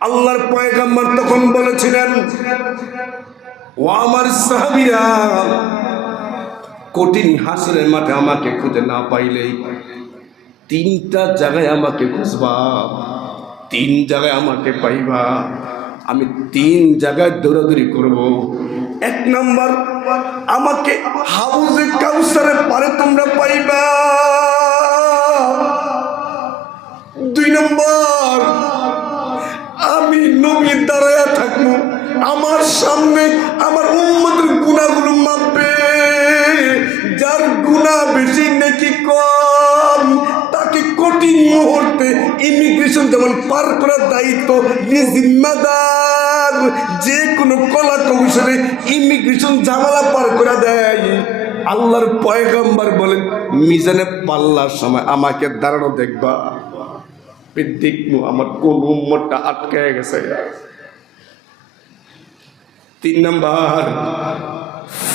আল্লাহর পয়গাম্বর তখন বলেছিলেন, ও আমার সাহাবীরা, কঠিন হাসরের মাঠে আমাকে খুঁজে না পাইলেই তিনটা জায়গায় আমাকে খুঁজবা, তিন জায়গায় আমাকে পাইবা, আমি তিন জায়গায় দৌড়াদৌড়ি করব। এক নম্বর, আমাকে হাউজে কাউসারে পারে তোমরা পাইবা। দুই নম্বর আমি নবী দাঁড়ায়া থাকব আমার সামনে আমার উম্মতের গুণাগুলো মাপবে। যার গুণা বেশি নাকি কম, তাকে কঠিন মুহূর্তে ইমিগ্রেশন যেমন পার করার দায়িত্ব জিম্মাদার। যে কোনো কলা কৌশলে ইমিগ্রেশন ঝামেলা পার করে দেয়। আল্লাহর পয়গম্বর বলেন, মিজানে পাল্লার সময় আমাকে দাঁড়ানো দেখবা। আমার কোন উম্মতটা আটকে গেছে। তিন নাম্বার।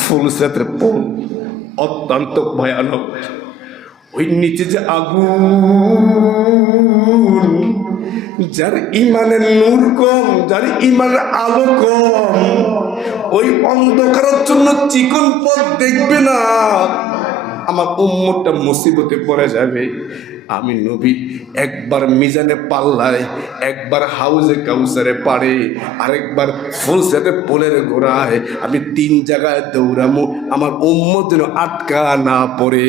ফুলসেতের পোল অত্যন্ত ভয়ানক। ওই নিচে যে আগুন, যার ইমানের নূর কম, যার ইমানের আলো কম, ওই অন্ধকারের জন্য চিকন পথ দেখবে না। আমার উম্মতটা মুসিবতে পড়ে যাবে। আমি নবী, একবার মিজানে পাল্লায়, একবার হাউজে কাউসারে পারে আরেকবার ফুলসেতে পোলের গোড়ায়, আমি তিন জায়গায় দৌড়ামো, আমার উম্মত যেন আটকা না পড়ে।